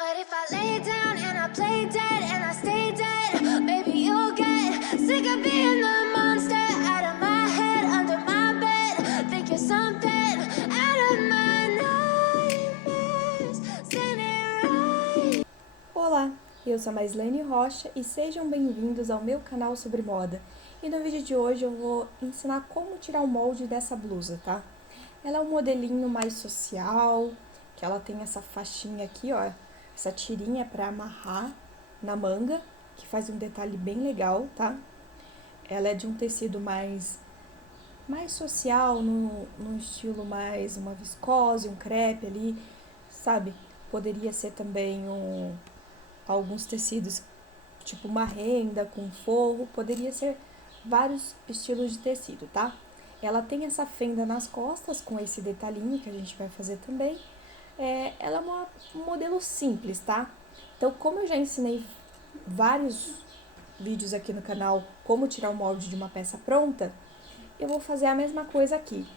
But if I lay down and I play dead and I stay dead, maybe you'll get sick of being the monster out of my head, under my bed. Think you're something out of my nightmares. Standing right. Olá, eu sou a Maislene Rocha e sejam bem-vindos ao meu canal sobre moda. E no vídeo de hoje eu vou ensinar como tirar o molde dessa blusa, tá? Ela é um modelinho mais social, que ela tem essa faixinha aqui, ó, essa tirinha para amarrar na manga, que faz um detalhe bem legal, tá? Ela é de um tecido mais social, no estilo mais uma viscose, um crepe ali, sabe? Poderia ser também alguns tecidos, tipo uma renda com forro, poderia ser vários estilos de tecido, tá? Ela tem essa fenda nas costas com esse detalhinho que a gente vai fazer também. Ela é um modelo simples, tá? Então, como eu já ensinei vários vídeos aqui no canal como tirar o molde de uma peça pronta, eu vou fazer a mesma coisa aqui.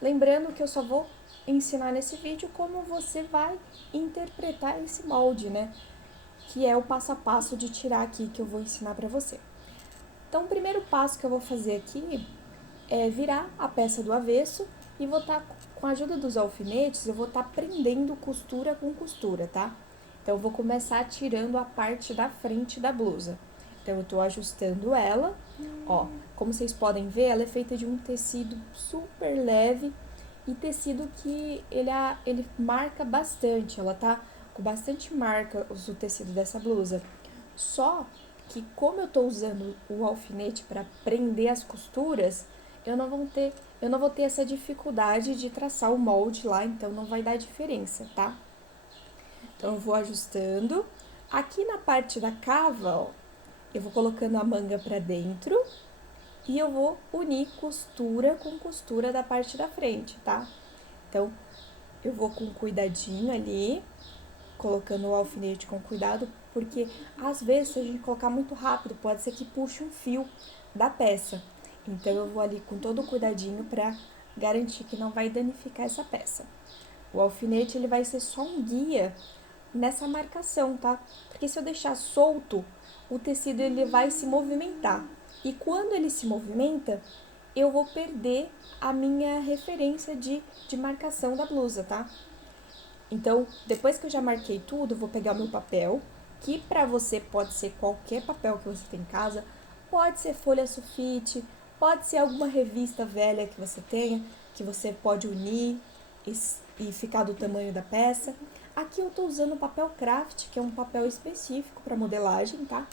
Lembrando que eu só vou ensinar nesse vídeo como você vai interpretar esse molde, né? Que é o passo a passo de tirar aqui que eu vou ensinar pra você. Então, o primeiro passo que eu vou fazer aqui é virar a peça do avesso e vou estar, com a ajuda dos alfinetes, eu vou estar prendendo costura com costura, tá? Então, eu vou começar tirando a parte da frente da blusa. Então, eu tô ajustando ela, ó, como vocês podem ver, ela é feita de um tecido super leve e tecido que ele marca bastante, ela tá com bastante marca o tecido dessa blusa. Só que como eu tô usando o alfinete para prender as costuras, eu não vou ter essa dificuldade de traçar o molde lá, então não vai dar diferença, tá? Então eu vou ajustando. Aqui na parte da cava, ó, eu vou colocando a manga para dentro e eu vou unir costura com costura da parte da frente, tá? Então, eu vou com cuidadinho ali, colocando o alfinete com cuidado, porque às vezes se a gente colocar muito rápido, pode ser que puxe um fio da peça. Então eu vou ali com todo o cuidadinho para garantir que não vai danificar essa peça. O alfinete ele vai ser só um guia nessa marcação, tá? Porque se eu deixar solto, o tecido ele vai se movimentar. E quando ele se movimenta, eu vou perder a minha referência de marcação da blusa, tá? Então, depois que eu já marquei tudo, eu vou pegar o meu papel, que pra você pode ser qualquer papel que você tem em casa, pode ser folha sulfite, pode ser alguma revista velha que você tenha, que você pode unir e ficar do tamanho da peça. Aqui eu tô usando o papel craft, que é um papel específico para modelagem, tá?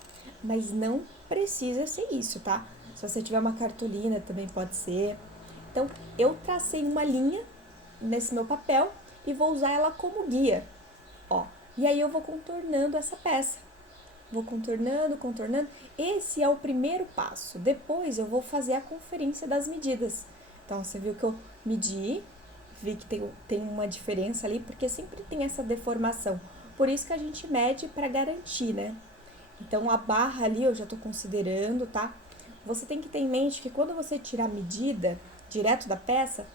Mas não precisa ser isso, tá? Se você tiver uma cartolina também pode ser. Então, eu tracei uma linha nesse meu papel e vou usar ela como guia, ó. E aí eu vou contornando essa peça. Vou contornando, contornando. Esse é o primeiro passo. Depois eu vou fazer a conferência das medidas. Então, você viu que eu medi, vi que tem uma diferença ali, porque sempre tem essa deformação. Por isso que a gente mede para garantir, né? Então, a barra ali eu já tô considerando, tá? Você tem que ter em mente que quando você tirar a medida direto da peça,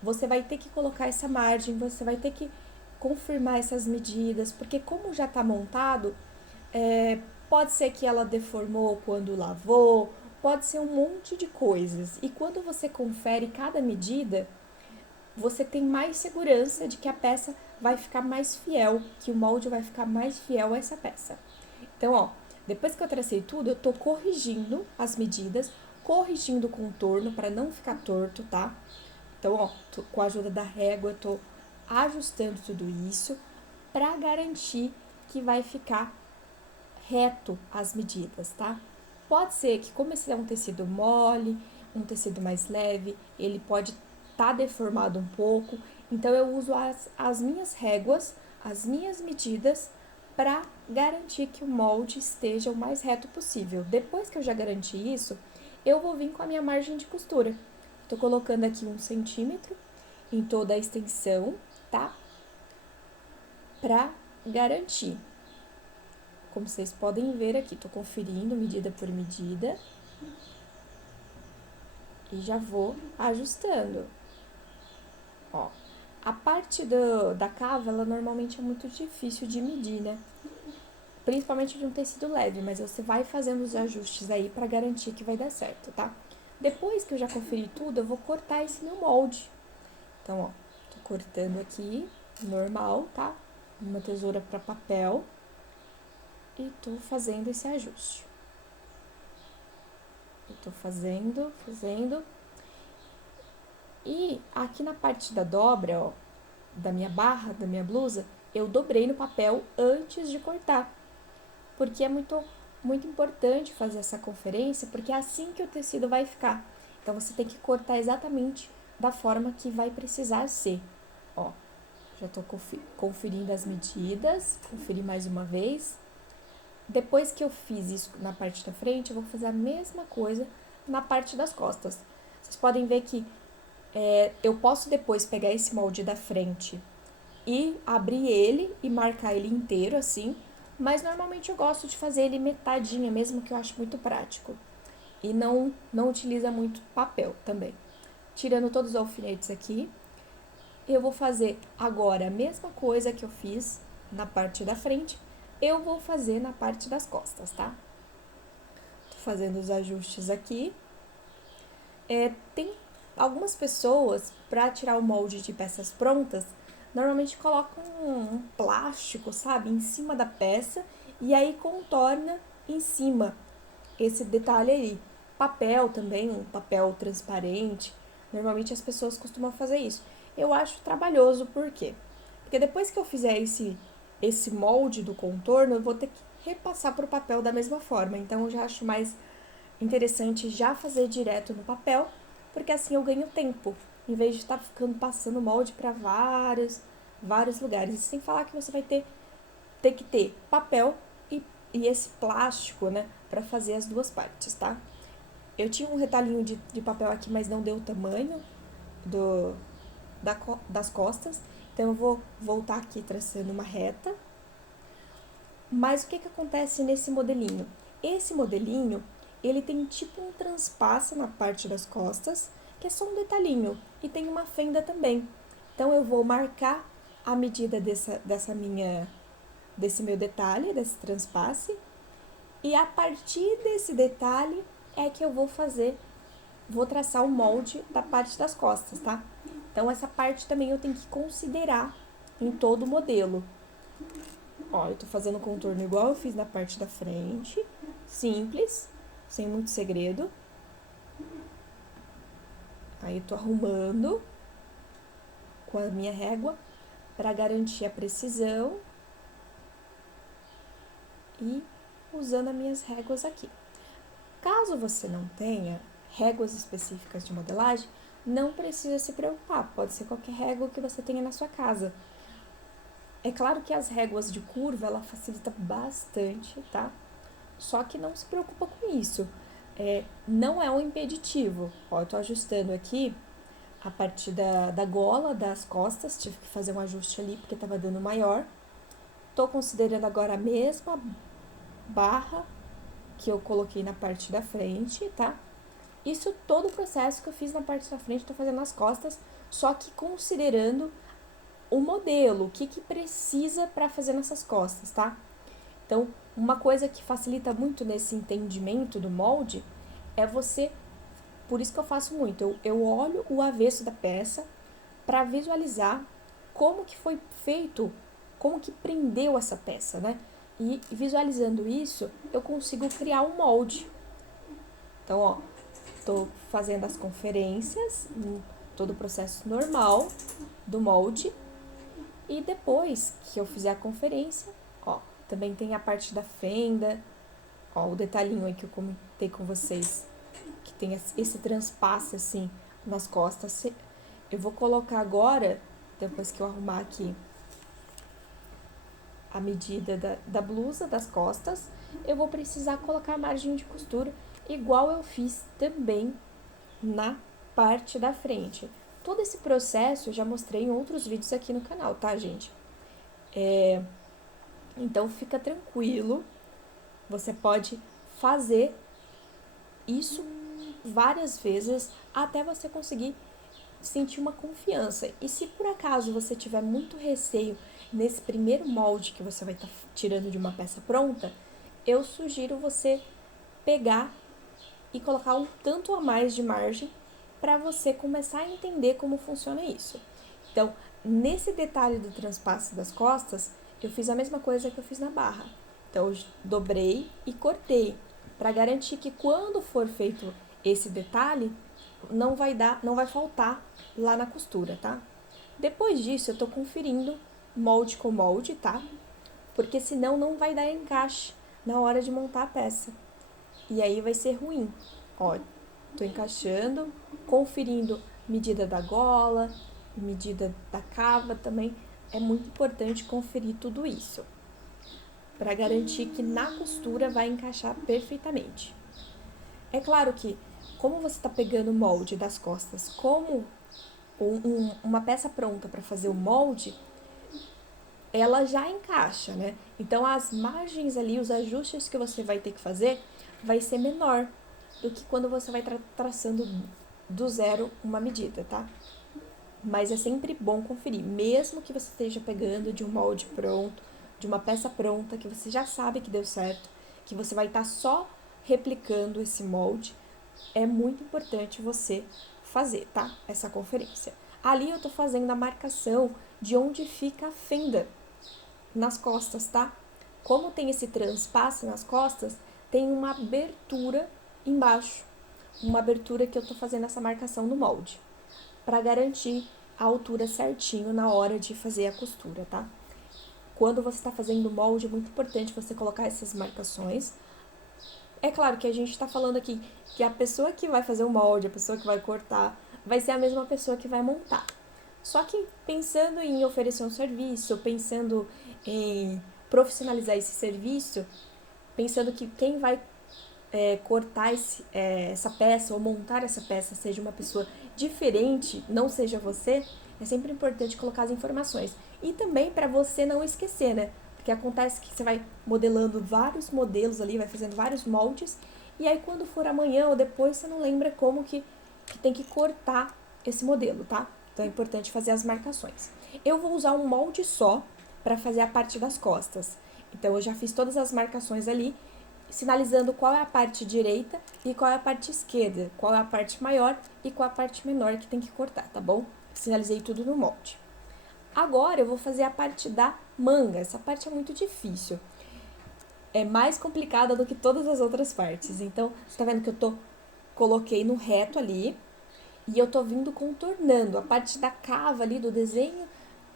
você vai ter que colocar essa margem, você vai ter que confirmar essas medidas, porque como já está montado, pode ser que ela deformou quando lavou, pode ser um monte de coisas. E quando você confere cada medida, você tem mais segurança de que a peça vai ficar mais fiel, que o molde vai ficar mais fiel a essa peça. Então, ó, depois que eu tracei tudo, eu tô corrigindo as medidas, corrigindo o contorno para não ficar torto, tá? Então, ó, com a ajuda da régua, eu tô ajustando tudo isso para garantir que vai ficar reto as medidas, tá? Pode ser que, como esse é um tecido mole, um tecido mais leve, ele pode estar deformado um pouco, então eu uso as minhas réguas, as minhas medidas para garantir que o molde esteja o mais reto possível. Depois que eu já garanti isso, eu vou vir com a minha margem de costura. Tô colocando aqui 1 centímetro em toda a extensão, tá? Pra garantir. Como vocês podem ver aqui, tô conferindo medida por medida. E já vou ajustando. Ó, A parte da cava, ela normalmente é muito difícil de medir, né? Principalmente de um tecido leve, mas você vai fazendo os ajustes aí para garantir que vai dar certo, tá? Depois que eu já conferi tudo, eu vou cortar esse meu molde. Então, ó, tô cortando aqui, normal, tá? Uma tesoura para papel e tô fazendo esse ajuste. Eu tô fazendo. E aqui na parte da dobra, ó, da minha barra, da minha blusa, eu dobrei no papel antes de cortar. Porque é muito importante fazer essa conferência, porque é assim que o tecido vai ficar. Então, você tem que cortar exatamente da forma que vai precisar ser. Ó, já tô conferindo as medidas, conferi mais uma vez. Depois que eu fiz isso na parte da frente, eu vou fazer a mesma coisa na parte das costas. Vocês podem ver que eu posso depois pegar esse molde da frente e abrir ele e marcar ele inteiro assim, mas normalmente eu gosto de fazer ele metadinha mesmo, que eu acho muito prático. E não utiliza muito papel também. Tirando todos os alfinetes aqui, eu vou fazer agora a mesma coisa que eu fiz na parte da frente, eu vou fazer na parte das costas, tá? Tô fazendo os ajustes aqui. Tem algumas pessoas, para tirar o molde de peças prontas, normalmente colocam um plástico, sabe, em cima da peça e aí contorna em cima esse detalhe aí. Papel também, um papel transparente. Normalmente as pessoas costumam fazer isso. Eu acho trabalhoso, por quê? Porque depois que eu fizer esse molde do contorno, eu vou ter que repassar para o papel da mesma forma. Então eu já acho mais interessante já fazer direto no papel, porque assim eu ganho tempo, em vez de estar ficando passando molde para vários lugares. E sem falar que você vai ter que ter papel e esse plástico, né, para fazer as duas partes, tá? Eu tinha um retalhinho de papel aqui, mas não deu o tamanho das costas, então eu vou voltar aqui traçando uma reta. Mas o que acontece nesse modelinho? Esse modelinho, ele tem tipo um transpasso na parte das costas, que é só um detalhinho, e tem uma fenda também. Então, eu vou marcar a medida desse meu detalhe, desse transpasse, e a partir desse detalhe é que eu vou traçar o molde da parte das costas, tá? Então, essa parte também eu tenho que considerar em todo o modelo. Ó, eu tô fazendo o contorno igual eu fiz na parte da frente, simples, sem muito segredo. Aí eu tô arrumando com a minha régua para garantir a precisão e usando as minhas réguas aqui. Caso você não tenha réguas específicas de modelagem, não precisa se preocupar, pode ser qualquer régua que você tenha na sua casa. É claro que as réguas de curva, ela facilita bastante, tá? Só que não se preocupa com isso. Não é um impeditivo. Ó, eu tô ajustando aqui a partir da gola, das costas, tive que fazer um ajuste ali porque tava dando maior. Tô considerando agora a mesma barra que eu coloquei na parte da frente, tá? Isso todo o processo que eu fiz na parte da frente, tô fazendo nas costas, só que considerando o modelo, o que precisa para fazer nessas costas, tá? Então, uma coisa que facilita muito nesse entendimento do molde é você, por isso que eu faço muito, eu olho o avesso da peça para visualizar como que foi feito, como que prendeu essa peça, né? E visualizando isso, eu consigo criar um molde. Então, ó, tô fazendo as conferências, todo o processo normal do molde. E depois que eu fizer a conferência, ó, também tem a parte da fenda, ó, o detalhinho aí que eu comentei com vocês, que tem esse transpasse assim nas costas. Eu vou colocar agora, depois que eu arrumar aqui a medida da blusa, das costas, eu vou precisar colocar a margem de costura, igual eu fiz também na parte da frente. Todo esse processo eu já mostrei em outros vídeos aqui no canal, tá, gente? Então, fica tranquilo, você pode fazer isso várias vezes até você conseguir sentir uma confiança. E se por acaso você tiver muito receio nesse primeiro molde que você vai estar tirando de uma peça pronta, eu sugiro você pegar e colocar um tanto a mais de margem para você começar a entender como funciona isso. Então, nesse detalhe do transpasse das costas, eu fiz a mesma coisa que eu fiz na barra. Então, eu dobrei e cortei, para garantir que quando for feito esse detalhe, não vai faltar lá na costura, tá? Depois disso, eu tô conferindo molde com molde, tá? Porque senão não vai dar encaixe na hora de montar a peça. E aí vai ser ruim. Ó, tô encaixando, conferindo medida da gola, medida da cava também. É muito importante conferir tudo isso, para garantir que na costura vai encaixar perfeitamente. É claro que, como você está pegando o molde das costas como uma peça pronta para fazer o molde, ela já encaixa, né? Então, as margens ali, os ajustes que você vai ter que fazer, vai ser menor do que quando você vai traçando do zero uma medida, tá? Mas é sempre bom conferir, mesmo que você esteja pegando de um molde pronto, de uma peça pronta, que você já sabe que deu certo, que você vai estar só replicando esse molde, é muito importante você fazer, tá? Essa conferência. Ali eu tô fazendo a marcação de onde fica a fenda nas costas, tá? Como tem esse transpasse nas costas, tem uma abertura embaixo, uma abertura que eu tô fazendo essa marcação no molde, para garantir a altura certinho na hora de fazer a costura, tá? Quando você está fazendo o molde, é muito importante você colocar essas marcações. É claro que a gente está falando aqui que a pessoa que vai fazer o molde, a pessoa que vai cortar, vai ser a mesma pessoa que vai montar. Só que pensando em oferecer um serviço, pensando em profissionalizar esse serviço, pensando que quem vai cortar essa peça ou montar essa peça seja uma pessoa diferente, não seja você, é sempre importante colocar as informações. E também para você não esquecer, né? Porque acontece que você vai modelando vários modelos ali, vai fazendo vários moldes, e aí quando for amanhã ou depois você não lembra como que tem que cortar esse modelo, tá? Então é importante fazer as marcações. Eu vou usar um molde só para fazer a parte das costas. Então eu já fiz todas as marcações ali, sinalizando qual é a parte direita e qual é a parte esquerda, qual é a parte maior e qual é a parte menor que tem que cortar, tá bom? Sinalizei tudo no molde. Agora eu vou fazer a parte da manga. Essa parte é muito difícil. É mais complicada do que todas as outras partes. Então, você tá vendo que coloquei no reto ali e eu tô vindo contornando. A parte da cava ali, do desenho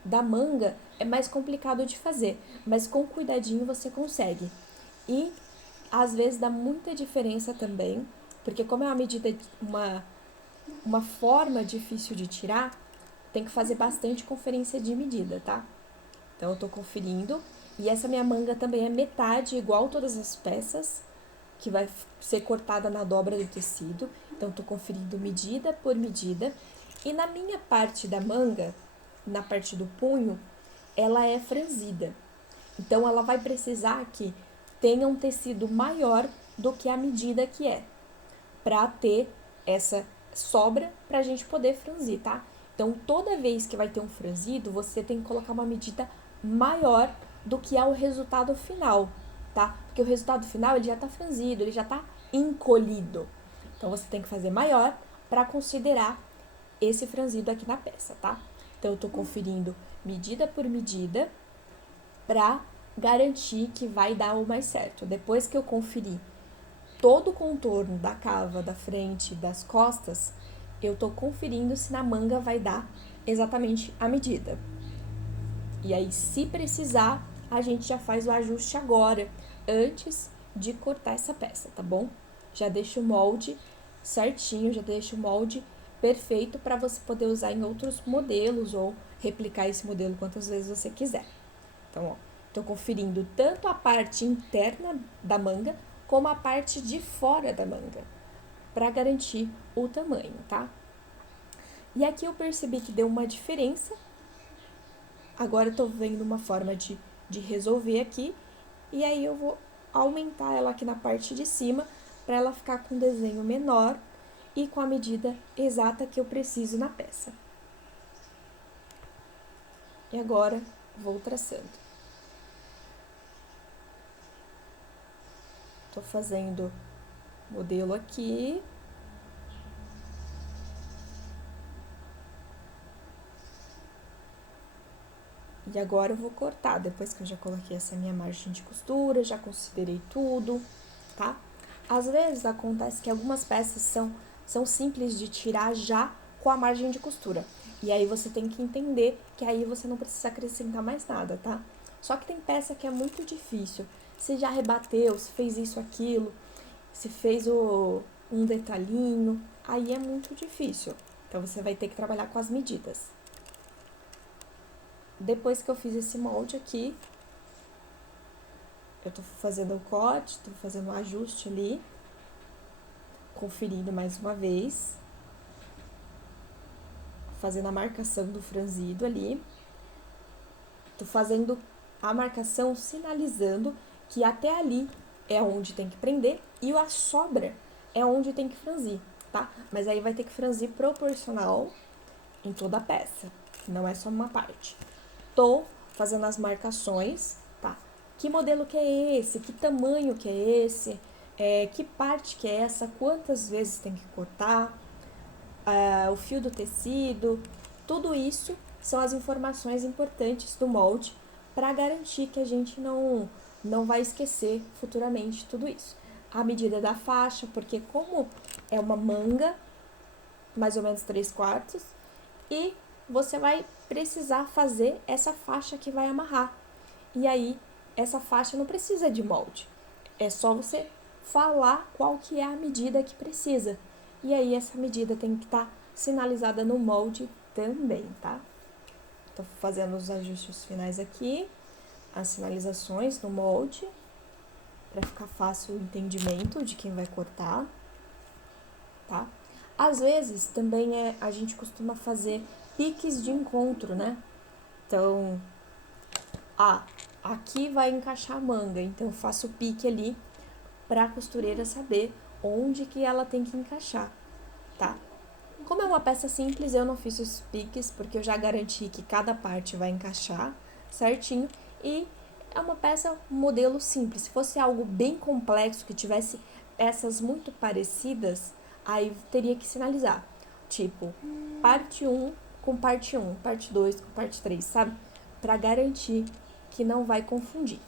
da manga, é mais complicado de fazer, mas com cuidadinho você consegue. E às vezes dá muita diferença também, porque como é uma medida, uma forma difícil de tirar, tem que fazer bastante conferência de medida, tá? Então eu tô conferindo, e essa minha manga também é metade igual todas as peças, que vai ser cortada na dobra do tecido. Então eu tô conferindo medida por medida. E na minha parte da manga, na parte do punho, ela é franzida. Então ela vai precisar que tenha um tecido maior do que a medida que é, para ter essa sobra para a gente poder franzir, tá? Então toda vez que vai ter um franzido, você tem que colocar uma medida maior do que é o resultado final, tá? Porque o resultado final ele já tá franzido, ele já tá encolhido. Então você tem que fazer maior para considerar esse franzido aqui na peça, tá? Então eu tô conferindo medida por medida para garantir que vai dar o mais certo. Depois que eu conferir todo o contorno da cava, da frente, das costas, eu tô conferindo se na manga vai dar exatamente a medida. E aí, se precisar, a gente já faz o ajuste agora, antes de cortar essa peça, tá bom? Já deixa o molde certinho, já deixa o molde perfeito para você poder usar em outros modelos ou replicar esse modelo quantas vezes você quiser. Então, ó, tô conferindo tanto a parte interna da manga como a parte de fora da manga, para garantir o tamanho, tá? E aqui eu percebi que deu uma diferença. Agora eu tô vendo uma forma de resolver aqui, e aí eu vou aumentar ela aqui na parte de cima, para ela ficar com um desenho menor e com a medida exata que eu preciso na peça. E agora, vou traçando. Tô fazendo modelo aqui. E agora eu vou cortar, depois que eu já coloquei essa minha margem de costura, já considerei tudo, tá? Às vezes acontece que algumas peças são simples de tirar já com a margem de costura. E aí você tem que entender que aí você não precisa acrescentar mais nada, tá? Só que tem peça que é muito difícil. Se já rebateu, se fez isso, aquilo, se fez um detalhinho, aí é muito difícil. Então você vai ter que trabalhar com as medidas. Depois que eu fiz esse molde aqui, eu tô fazendo o corte, tô fazendo o ajuste ali, conferindo mais uma vez, fazendo a marcação do franzido ali, tô fazendo a marcação sinalizando que até ali é onde tem que prender e a sobra é onde tem que franzir, tá? Mas aí vai ter que franzir proporcional em toda a peça, não é só uma parte. Tô fazendo as marcações, tá? Que modelo que é esse? Que tamanho que é esse? Que parte que é essa? Quantas vezes tem que cortar? O fio do tecido? Tudo isso são as informações importantes do molde para garantir que a gente não vai esquecer futuramente tudo isso. A medida da faixa, porque como é uma manga, mais ou menos 3/4, e você vai precisar fazer essa faixa que vai amarrar. E aí, essa faixa não precisa de molde. É só você falar qual que é a medida que precisa. E aí, essa medida tem que estar sinalizada no molde também, tá? Tô fazendo os ajustes finais aqui, as sinalizações no molde, para ficar fácil o entendimento de quem vai cortar, tá? Às vezes, também a gente costuma fazer piques de encontro, né? Então, aqui vai encaixar a manga, então eu faço o pique ali para a costureira saber onde que ela tem que encaixar, tá? Como é uma peça simples, eu não fiz os piques, porque eu já garanti que cada parte vai encaixar certinho, e é uma peça modelo simples. Se fosse algo bem complexo, que tivesse peças muito parecidas, aí teria que sinalizar, tipo, parte 1 com parte 1, parte 2 com parte 3, sabe? Para garantir que não vai confundir.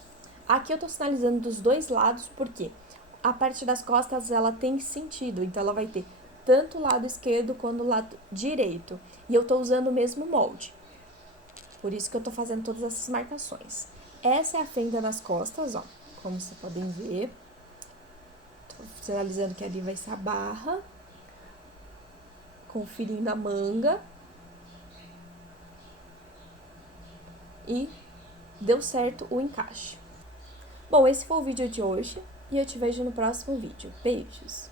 Aqui eu tô sinalizando dos dois lados, porque a parte das costas, ela tem sentido, então ela vai ter tanto o lado esquerdo quanto o lado direito. E eu tô usando o mesmo molde. Por isso que eu tô fazendo todas essas marcações. Essa é a fenda nas costas, ó, como vocês podem ver. Tô sinalizando que ali vai ser a barra. Conferindo a manga. E deu certo o encaixe. Bom, esse foi o vídeo de hoje e eu te vejo no próximo vídeo. Beijos!